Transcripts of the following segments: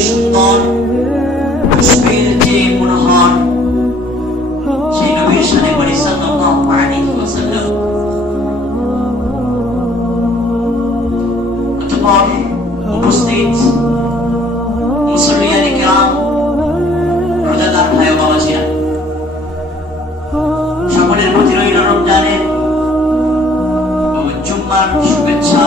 সুন্দর পুষ্পের যে মনোহর সেই নবীর সাথে বলি সাল্লাল্লাহু আলাইহি ওয়াসাল্লাম অতঃপর উপস্থিত মুসলিয়ানি কেরাম রোজাদার ভাই বাবাজিরা সকলের প্রতি রইল রমজানের জুম্মার শুভেচ্ছা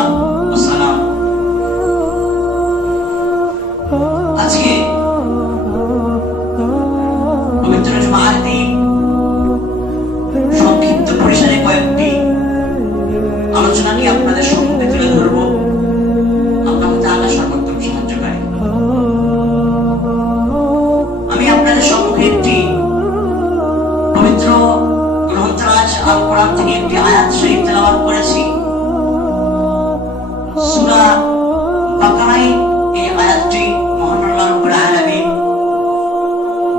আল কোরআন থেকে একটি আয়াত শরীফ তেলাওয়াত করেছি সূরা বাকারায় এই আয়াতটি মহান রাব্বুল আলামিন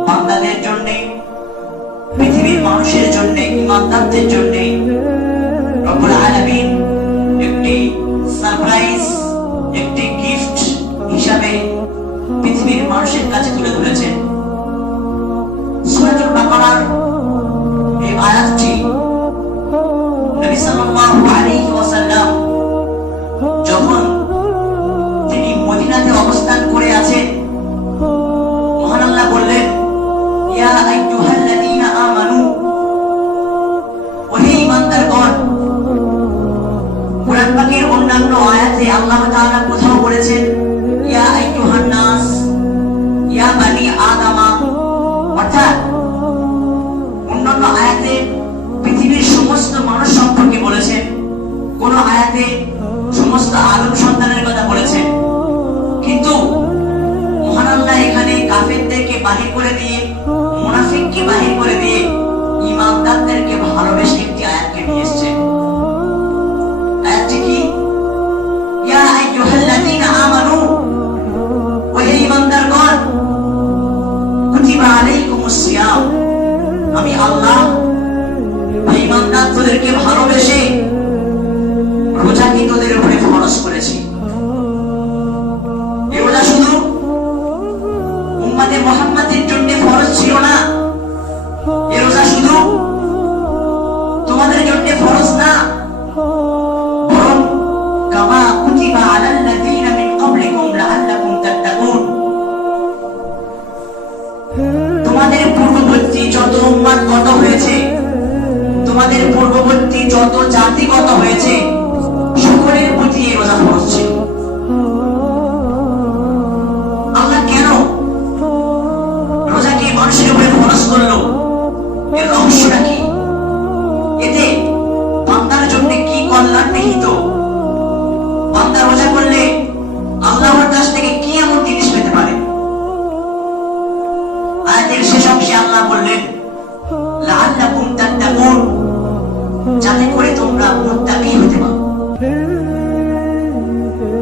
বান্দাদের জন্য পৃথিবীর মানুষের জন্য ইমানদারদের জন্য রব্বুল আলামিন একটি সারপ্রাইজ একটি গিফট হিসাবে পৃথিবীর মানুষের কাছে তুলে ধরেছেন আয়াতে আল্লাহ তাআলা কোথাও বলেছেন, ইয়া আইয়ুহান নাস, ইয়া বানি আদামা। অর্থাৎ অন্যান্য আয়াতে পৃথিবীর সমস্ত মানুষ সম্পর্কে বলেছেন, কোন আয়াতে সমস্ত আদম সন্তানের কথা বলেছেন। কিন্তু মহান আল্লাহ এখানে কাফেরদেরকে বাহির করে দিয়ে, মুনাফিককে বাহির করে দিয়ে, ইমানদারদেরকে ভালোবেসে একটি আয়াতকে নিয়ে এসেছেন। আল্লাহ যত জাতি গত হয়েছে সকলের প্রতি এই ফরজ ছিল আল্লাহ কেন রোজাকে মানুষের উপরে ফরজ করল? এর রহস্যটা কি? এতে বান্দার জন্য কি কল্যাণ নিহিত বান্দা রোজা করলে আল্লাহর কাছ থেকে কি এমন জিনিস পেতে পারে? আয়াতের শেষ অংশে আল্লাহ বললেন, লাআল্লাকুম তাত্তাকুন। যাতে করে তোমরা মুত্তাকি হতে পারো।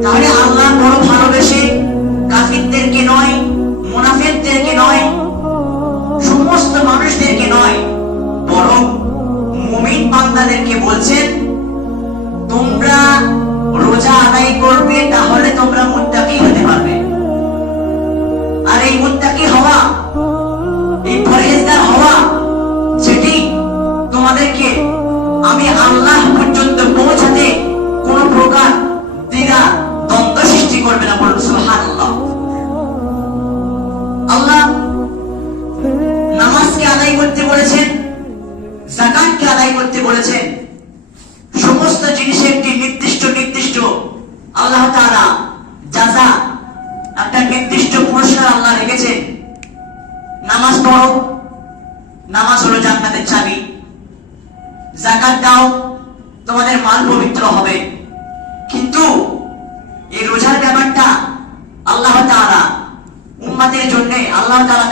তাহলে আল্লাহ বড় ভালোবেসে কাফিরদেরকে নয় মোনাফেরদেরকে নয়, সমস্ত মানুষদেরকে নয়, বরং মুমিন বান্দাদেরকে বলছেন, তোমরা রোজা আদায় করবে তাহলে আল্লাহ পর্যন্ত পৌঁছাতে কোন প্রকার দ্বিধা, দ্বন্দ্ব সৃষ্টি করবে না বলুন, সুবহানাল্লাহ। আল্লাহ নামাজকে আদায় করতে বলেছেন জাকাতকে আদায় করতে বলেছেন। সমস্ত জিনিসের একটি নির্দিষ্ট নির্দিষ্ট আল্লাহ তাআলা জাযা, একটা নির্দিষ্ট পুরস্কার আল্লাহ রেখেছেন। নামাজ পড়ো, নামাজ হলো জান্নাতের চাবি। জাকাত দাও, তোমাদের মান পবিত্র হবে। কিন্তু এই রোজার ব্যাপারটা আল্লাহ তাআলা উম্মাদের জন্য, আল্লাহ তাআলা